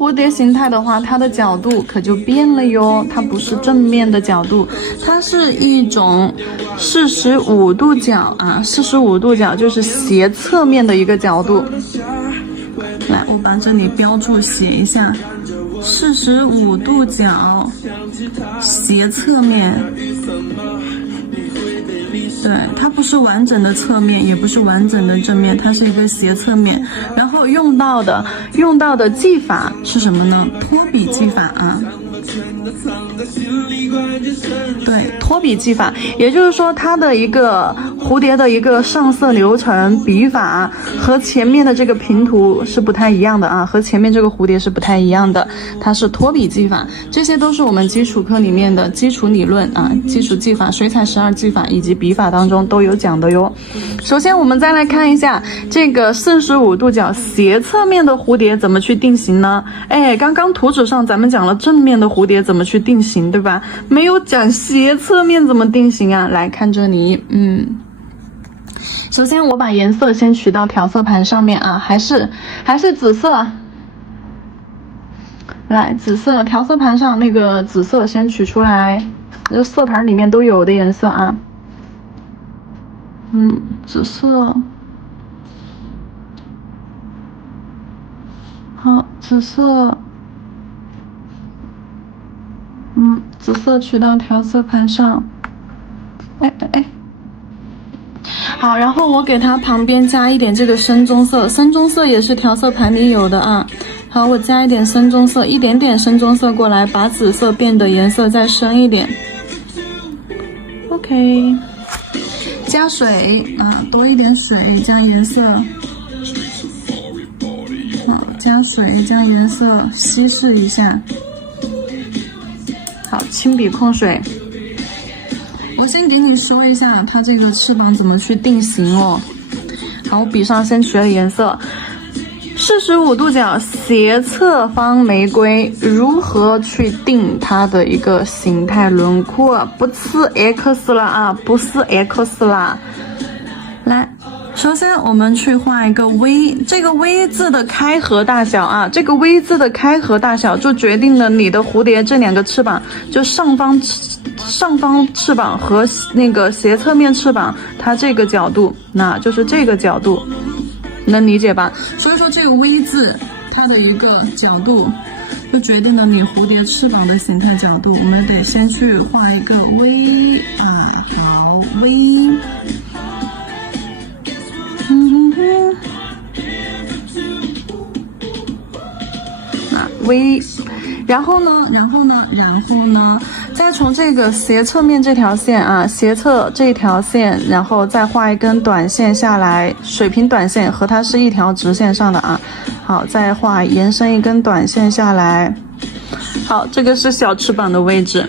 蝴蝶形态的话，它的角度可就变了哟，它不是正面的角度，它是一种45度角啊，45度角就是斜侧面的一个角度。来，我把这里标注写一下，45度角斜侧面。对，它不是完整的侧面，也不是完整的正面，它是一个斜侧面。然后用到的技法是什么呢？托比技法啊。对，托比技法，也就是说它的一个蝴蝶的一个上色流程笔法和前面的这个平图是不太一样的啊，和前面这个蝴蝶是不太一样的，它是托比技法。这些都是我们基础课里面的基础理论啊，基础技法、水彩12技法以及笔法当中都有讲的哟。首先我们再来看一下这个45度角斜侧面的蝴蝶怎么去定型呢？哎，刚刚图纸上咱们讲了正面的蝴蝶怎么去定型，对吧？没有讲斜侧面怎么定型啊。来看这里，首先我把颜色先取到调色盘上面啊，还是紫色。来，紫色调色盘上那个紫色先取出来，这色盘里面都有的颜色啊。紫色，好，紫色，紫色取到调色盘上，好，然后我给它旁边加一点这个深棕色，深棕色也是调色盘里有的啊。好，我加一点深棕色，一点点深棕色过来，把紫色变得颜色再深一点。OK， 加水啊，多一点水，加颜色。好，加水，加颜色，稀释一下。好，轻笔控水。我先给你说一下它这个翅膀怎么去定型哦。好，我笔上先取了颜色。45度角斜侧方玫瑰如何去定它的一个形态轮廓？不是 X 了啊，不是 X 啦。来，首先我们去画一个 V， 这个 V 字的开合大小啊，这个 V 字的开合大小就决定了你的蝴蝶这两个翅膀，就上方翅膀和那个斜侧面翅膀，它这个角度，那就是这个角度。能理解吧？所以说这个 V 字它的一个角度就决定了你蝴蝶翅膀的形态角度。我们得先去画一个 V 啊，好 V， V， 然后呢，再从这个斜侧面这条线啊，斜侧这条线，然后再画一根短线下来，水平短线和它是一条直线上的啊。好，再画延伸一根短线下来。好，这个是小翅膀的位置。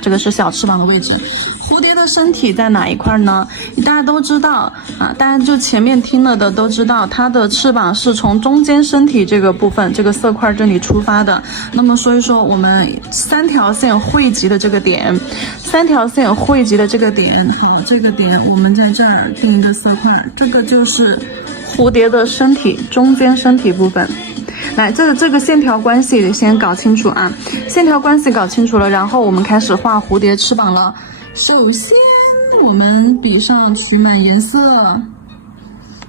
这个是小翅膀的位置。蝴蝶的身体在哪一块呢？大家都知道啊，大家就前面听了的都知道，它的翅膀是从中间身体这个部分，这个色块这里出发的。那么所以说，我们3条线汇集的这个点，好，这个点我们在这儿定一个色块，这个就是蝴蝶的身体中间身体部分。来，这个线条关系先搞清楚啊，线条关系搞清楚了，然后我们开始画蝴蝶翅膀了。首先我们笔上取满颜色，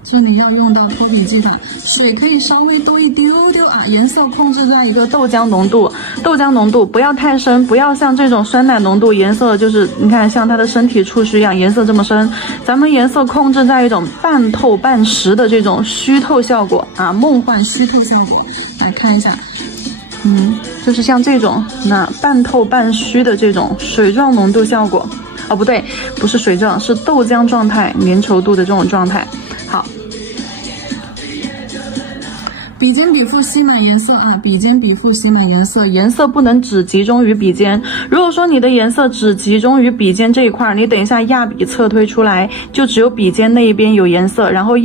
这里要用到托笔技法，水可以稍微多一丢丢啊，颜色控制在一个豆浆浓度不要太深，不要像这种酸奶浓度，颜色就是你看像它的身体触须一样颜色这么深，咱们颜色控制在一种半透半实的这种虚透效果啊，梦幻虚透效果。来看一下，就是像这种半透半虚的这种水状浓度效果，哦不对，不是水状，是豆浆状态粘稠度的这种状态。好，笔尖笔腹吸满颜色啊，笔尖笔腹吸满颜色，颜色不能只集中于笔尖。如果说你的颜色只集中于笔尖这一块，你等一下压笔侧推出来，就只有笔尖那一边有颜色，然后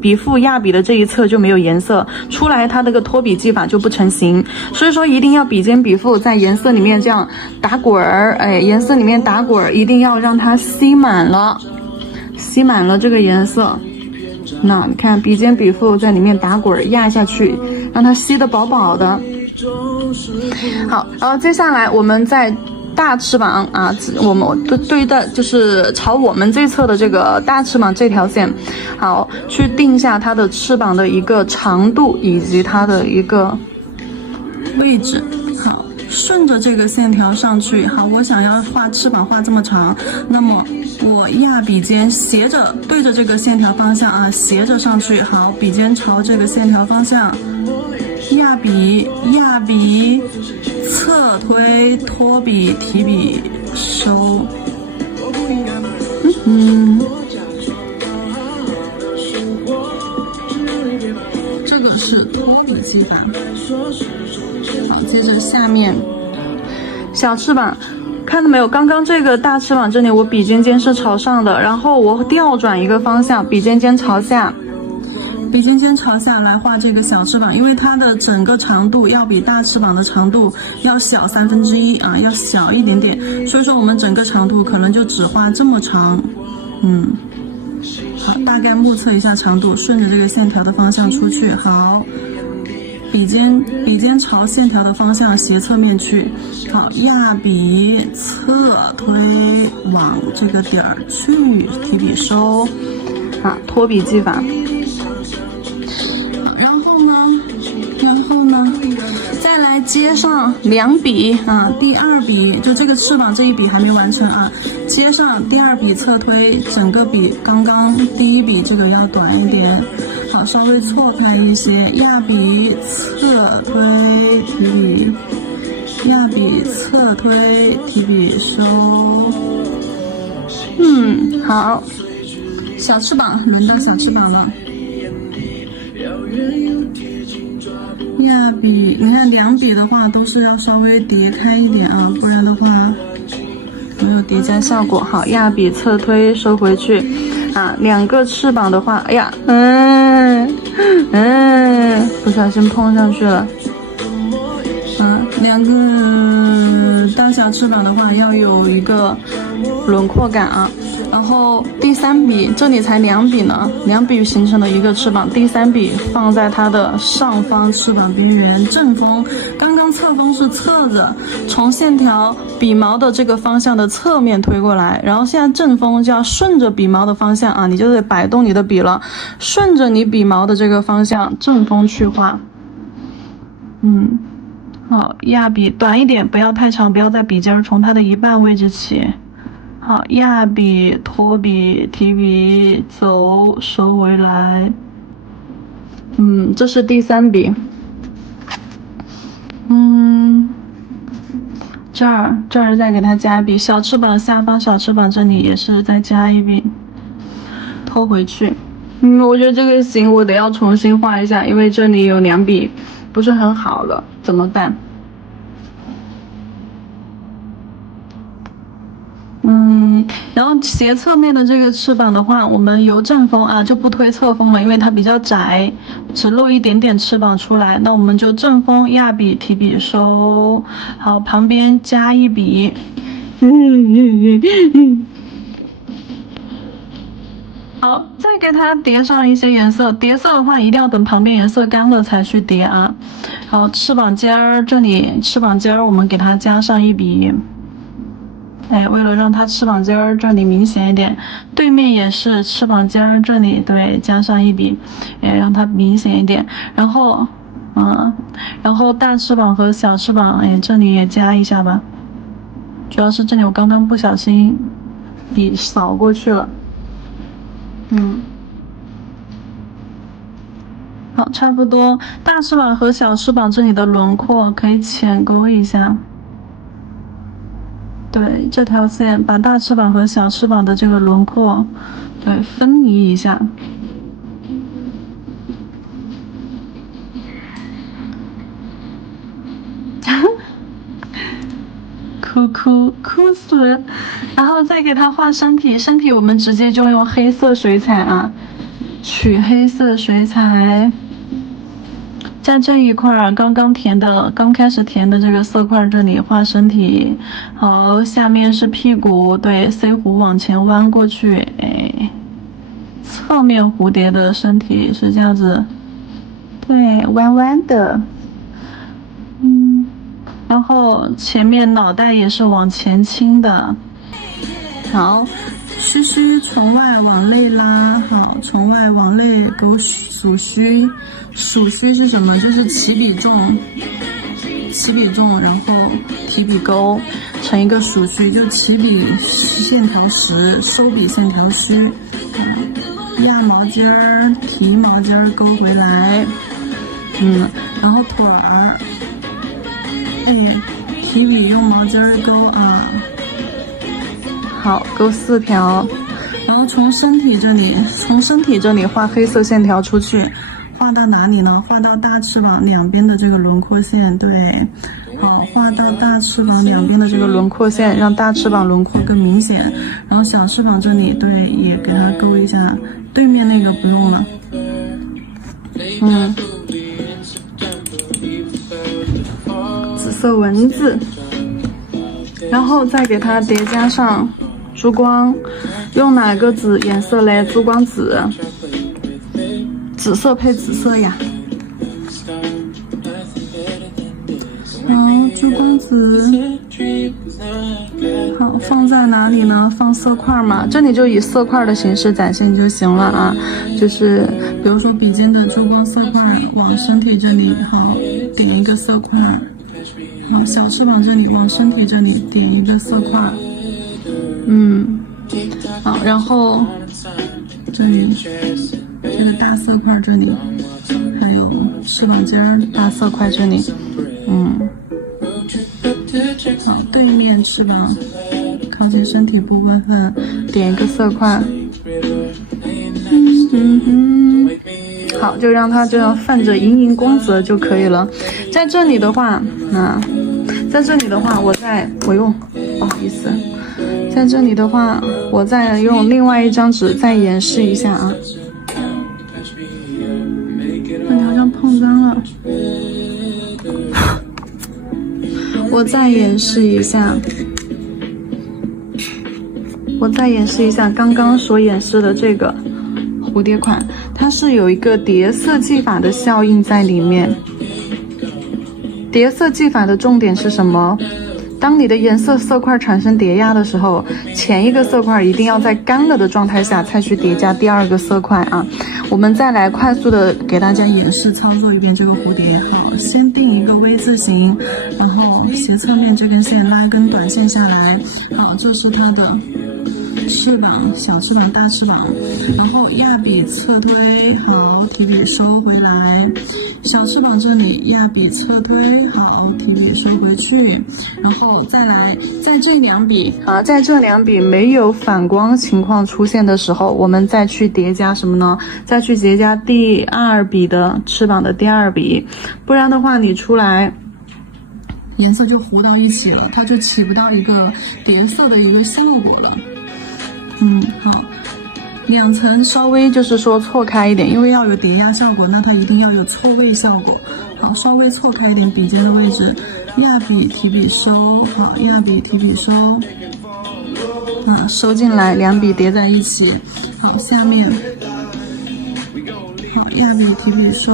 笔腹压笔的这一侧就没有颜色，出来它这个托笔技法就不成型。所以说一定要笔尖笔腹在颜色里面这样打滚儿，颜色里面打滚儿，一定要让它吸满了这个颜色。那你看鼻尖鼻腹在里面打滚压下去，让它吸得饱饱的。好，然后接下来我们在大翅膀啊，我们对的就是朝我们这侧的这个大翅膀这条线，好，去定下它的翅膀的一个长度以及它的一个位置。好，顺着这个线条上去。好，我想要画翅膀画这么长，那么我压笔尖斜着对着这个线条方向啊，斜着上去。好，笔尖朝这个线条方向。压笔，侧推，托笔，提笔，收。这个是托笔技法。好，接着下面小翅膀，看到没有？刚刚这个大翅膀这里，我笔尖尖是朝上的，然后我调转一个方向，笔尖尖朝下。笔尖尖朝下来画这个小翅膀，因为它的整个长度要比大翅膀的长度要小1/3啊，要小一点点，所以说我们整个长度可能就只画这么长。好，大概目测一下长度，顺着这个线条的方向出去。好，笔尖朝线条的方向斜侧面去。好，压笔侧推往这个点儿去，提笔收。啊，托笔技法。再来接上2笔啊，第2笔就这个翅膀这一笔还没完成啊，接上第2笔侧推，整个比刚刚第1笔这个要短一点。好，稍微错开一些，压笔侧推提笔，压笔侧推提笔收。好，小翅膀轮到小翅膀了。压笔，你看2笔的话都是要稍微叠开一点啊，不然的话没有叠加效果。好，压笔侧推收回去啊。2个翅膀的话，哎呀，不小心碰上去了。2个大小翅膀的话要有一个轮廓感啊。然后第3笔这里才2笔呢，2笔形成了一个翅膀，第3笔放在它的上方翅膀边缘正风。刚刚侧风是侧着从线条笔毛的这个方向的侧面推过来，然后现在正风就要顺着笔毛的方向啊，你就得摆动你的笔了，顺着你笔毛的这个方向正风去画。好，压笔短一点，不要太长，不要在笔尖从它的一半位置起。好，压笔托笔提笔走，收回来。这是第3笔。这儿再给它加笔，小翅膀下方小翅膀这里也是再加1笔，拖回去。我觉得这个形我得要重新画一下，因为这里有2笔不是很好了，怎么办？然后斜侧面的这个翅膀的话，我们由正风啊就不推侧风了，因为它比较窄，只露一点点翅膀出来。那我们就正风压笔提笔收。好，旁边加1笔。好，再给它叠上一些颜色。叠色的话，一定要等旁边颜色干了才去叠啊。好，翅膀尖儿这里，翅膀尖儿我们给它加上1笔。为了让它翅膀尖儿这里明显一点，对面也是翅膀尖儿这里，对，加上1笔，也让它明显一点。然后大翅膀和小翅膀，这里也加一下吧。主要是这里我刚刚不小心笔扫过去了。好，差不多。大翅膀和小翅膀这里的轮廓可以浅勾一下。对，这条线把大翅膀和小翅膀的这个轮廓，对，分离一下。哭死了！然后再给它画身体，身体我们直接就用黑色水彩啊，取黑色水彩。在这一块刚开始填的这个色块这里画身体。好，下面是屁股，对，C 弧往前弯过去，侧面蝴蝶的身体是这样子，对，弯弯的，然后前面脑袋也是往前倾的。好，须须从外往内拉，好，从外往内勾属须，属须是什么？就是起笔重，然后提笔勾成一个属须，就起笔线条实，收笔线条虚。压毛尖儿，提毛尖儿勾回来，然后腿儿，提笔用毛尖儿勾啊，好，勾4条，然后从身体这里画黑色线条出去，画到哪里呢？画到大翅膀两边的这个轮廓线，对，好，画到大翅膀两边的这个轮廓线，让大翅膀轮廓更明显。然后小翅膀这里，对，也给它勾一下，对面那个不用了。紫色蚊子，然后再给它叠加上珠光，用哪个颜色嘞？珠光紫，紫色配紫色呀。好，珠光紫，好，放在哪里呢？放色块嘛，这里就以色块的形式展现就行了啊。就是比如说笔尖的珠光色块往身体这里，好，点一个色块。好，小翅膀这里往身体这里点一个色块。好，然后这里这个大色块这里，还有翅膀尖儿大色块这里，好，对面翅膀靠近身体部分点一个色块，好，就让它这样泛着莹莹光泽就可以了。在这里的话，我用，不好意思，在这里的话，我再用另外一张纸再演示一下啊。那你好像碰脏了。我再演示一下刚刚所演示的这个蝴蝶款，它是有一个叠色技法的效应在里面。叠色技法的重点是什么？当你的颜色色块产生叠压的时候，前一个色块一定要在干了的状态下才去叠加第二个色块啊。我们再来快速的给大家演示操作一遍这个蝴蝶。好，先定一个 V 字形，然后斜侧面这根线拉一根短线下来，好，这是它的翅膀，小翅膀大翅膀，然后压笔侧推，好，提笔收回来，小翅膀这里压笔侧推，好，提笔收回去，然后再来在这两笔没有反光情况出现的时候，我们再去叠加什么呢？再去叠加第2笔的翅膀的第2笔，不然的话你出来颜色就糊到一起了，它就起不到一个叠色的一个效果了。好，2层稍微就是说错开一点，因为要有叠压效果，那它一定要有错位效果。好，稍微错开一点笔尖的位置，压笔提笔收，好，压笔提笔收，收进来，2笔叠在一起。好，下面，好，压笔提笔收。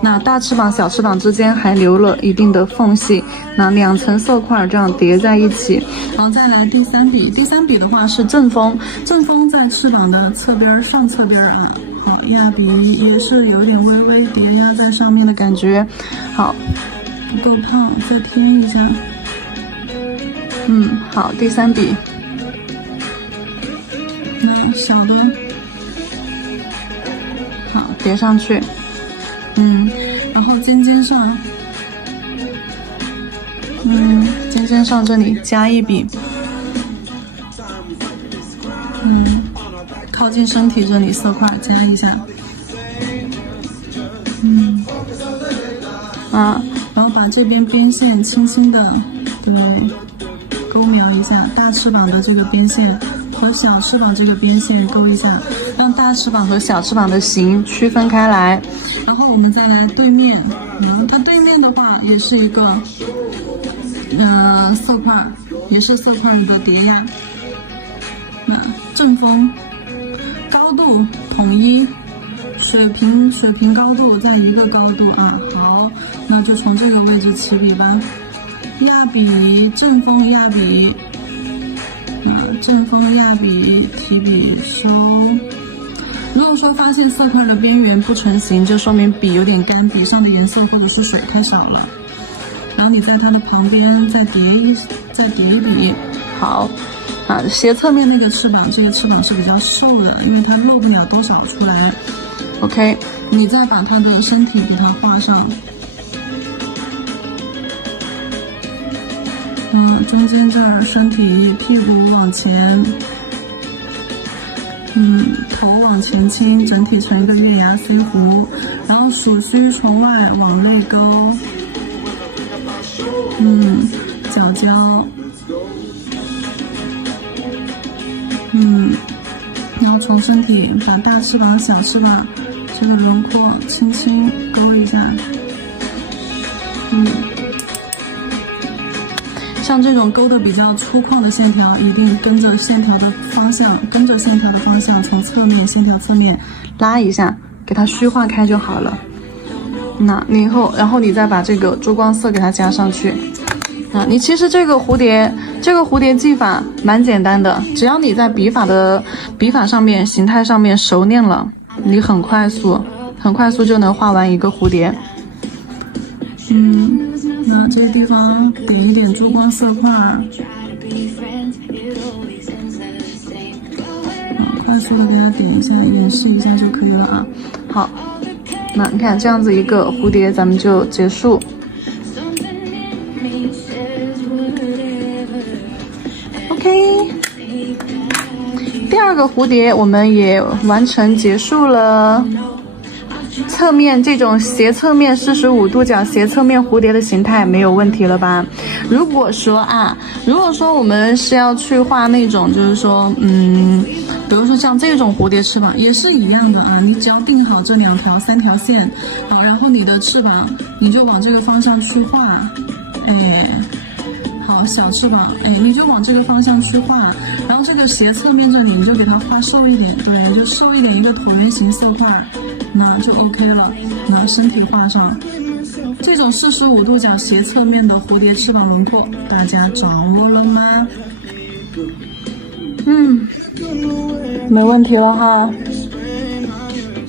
那大翅膀小翅膀之间还留了一定的缝隙，那2层色块这样叠在一起。好，再来第3笔，第3笔的话是正风，正风在翅膀的侧边上侧边啊。好，压笔也是有点微微叠压在上面的感觉。好，不够胖，再添一下。好，第3笔，那小的，好，叠上去。然后尖尖上，尖尖上这里加1笔，靠近身体这里色块加一下，然后把这边边线轻轻的对勾描一下，大翅膀的这个边线和小翅膀这个边线勾一下，让大翅膀和小翅膀的形区分开来。然后我们再来对面，它对面的话也是一个色块，也是色块的叠压。那正风高度度统一，水平高度在一个高度啊。好，那就从这个位置起笔吧。压笔，正锋压笔，正锋压笔，提笔收。如果说发现色块的边缘不成形，就说明笔有点干，笔上的颜色或者是水太少了。然后你在它的旁边再叠一笔。好，斜侧面那个翅膀，这个翅膀是比较瘦的，因为它露不了多少出来。OK， 你再把它的身体给它画上。中间这儿身体，屁股往前，头往前倾，整体成一个月牙 C 弧，然后鼠须从外往内勾，角胶，然后从身体把大翅膀、小翅膀这个轮廓轻轻勾一下，像这种勾的比较粗犷的线条，一定跟着线条的方向，从侧面线条侧面拉一下，给它虚化开就好了。那你然后你再把这个珠光色给它加上去。你其实这个蝴蝶技法蛮简单的，只要你在笔法上面、形态上面熟练了，你很快速就能画完一个蝴蝶。那这个地方点一点珠光色块，快速的给它点一下，演示一下就可以了啊。好，那你看这样子一个蝴蝶，咱们就结束。OK， 第二个蝴蝶我们也完成结束了。侧面这种斜侧面45度角斜侧面蝴蝶的形态没有问题了吧？如果说我们是要去画那种，就是说，比如说像这种蝴蝶翅膀也是一样的啊，你只要定好这3条线，好，然后你的翅膀你就往这个方向去画，好，小翅膀，你就往这个方向去画，然后这个斜侧面这里你就给它画瘦一点，对，就瘦一点一个椭圆形色块。那就 OK 了。那身体画上，这种45度角斜侧面的蝴蝶翅膀轮廓，大家掌握了吗？没问题了哈。